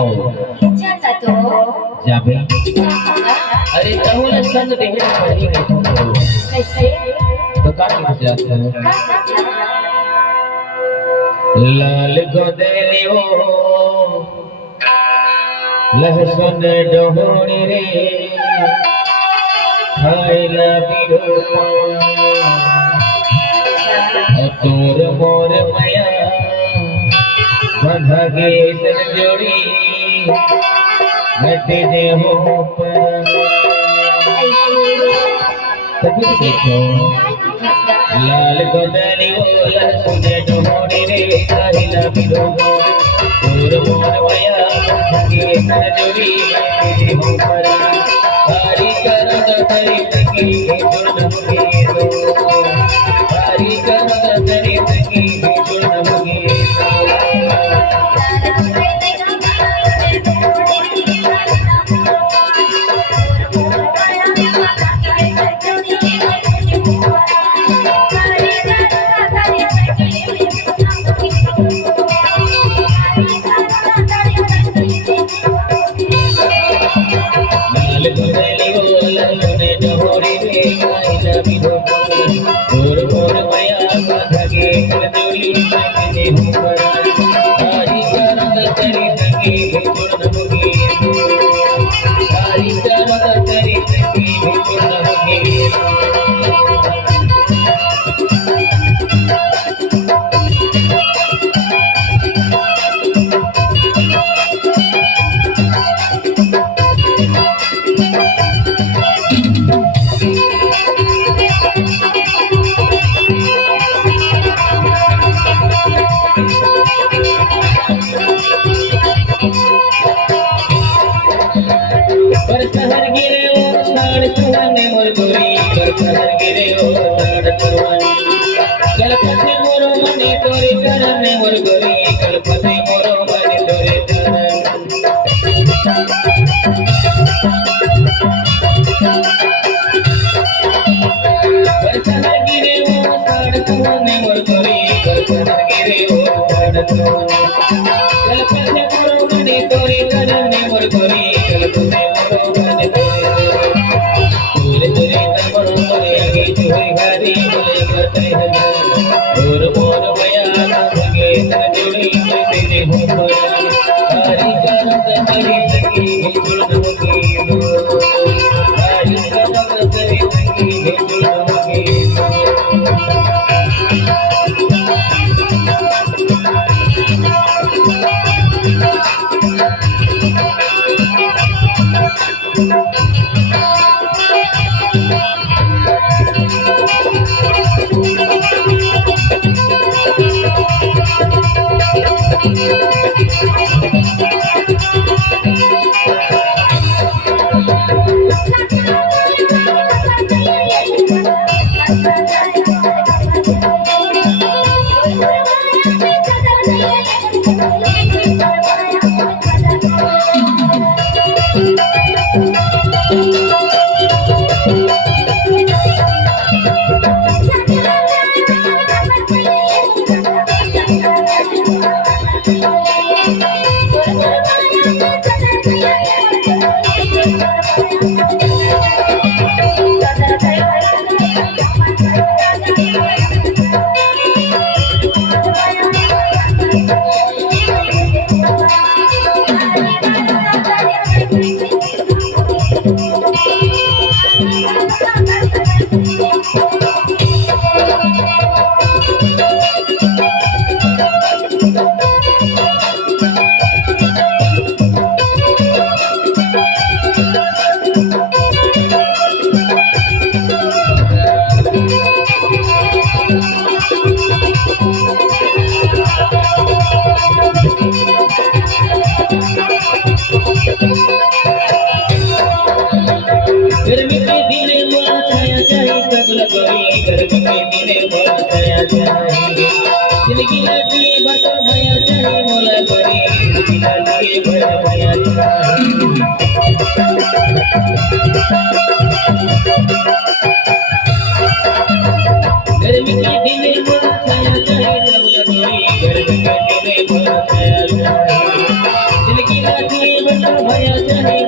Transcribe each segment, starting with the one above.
हो विचारता तो जाबे अरे तहुला संग देहरा पड़ी कैसे तो का जाता लाल गोदली हो लहसुन डोहरी रे खाइला बिरो तोर मोर माया बंधगे सर जोड़ी घटे दे हो पर सभी देखो लाल गोदली हो लहसुन डोहरी रे खाइला बिरो तोर मोर माया बंधगे सर जोड़ी घटे दे हो पर हरि करद हरि तकी जोड़ नमगे दो हरि करद हरि तकी जोड़ नमगे लाल गोदली हो लहसुन डोहरी रे खाइला बिरो तोर मोर माया बंधगे सर जोड़ी घटे दे हो पर हरि करद हरि तकी जोड़ नमगे दो हरि करद हरि तकी जोड़ नमगे पर शहर गिरे ओ साड़ सुहाने मोर गोरी पर शहर गिरे ओ साड़ सुहाने कलपति मोरो मने तोरे करने मोर गोरी कलपति मोरो मने तोरे करने पर शहर गिरे ओ साड़ सुहाने मोर गोरी पर शहर गिरे ओ साड़ सुहाने कलपति मोरो मने तोरे करने मोर गोरी कलपति और मोर माया बंधगे सर जोड़ी घटे दे हो पर हरि करद हरि तकी जोड़ नमगे दो हरि करद हरि तकी जोड़ नमगे दो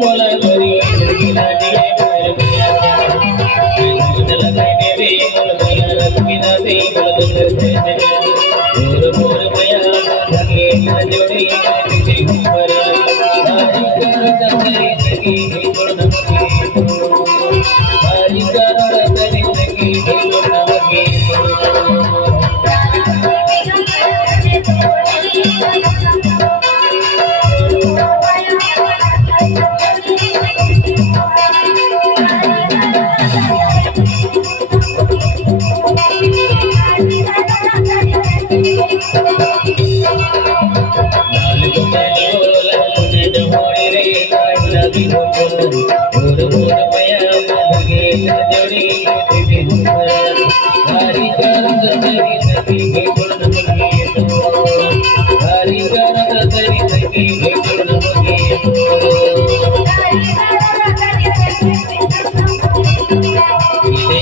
बोला घरी गेला दिले बाहेर पुण्याच्या त्याला काय देवे बोल भया रखविना दे बोल दुसरे मोर मोर भया धगे जोडी तिथे खबर हरी करत तरी सगी बोल नमके हरी करत तरी सगी बोल नमके लाल गुलाली बोला तुझे डोळे रे काढला बिरोबर मोर मोर भया धगे जोडी तिथे खबर हरी करत तरी सगी बोल नमके हरी करत तरी सगी बोल नमके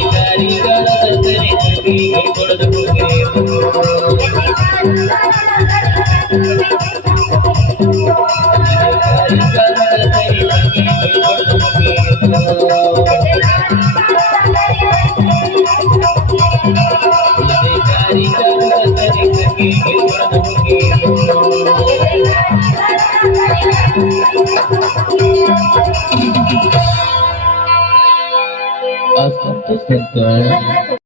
हरी करत तरी सगी बोल नमके असंत संत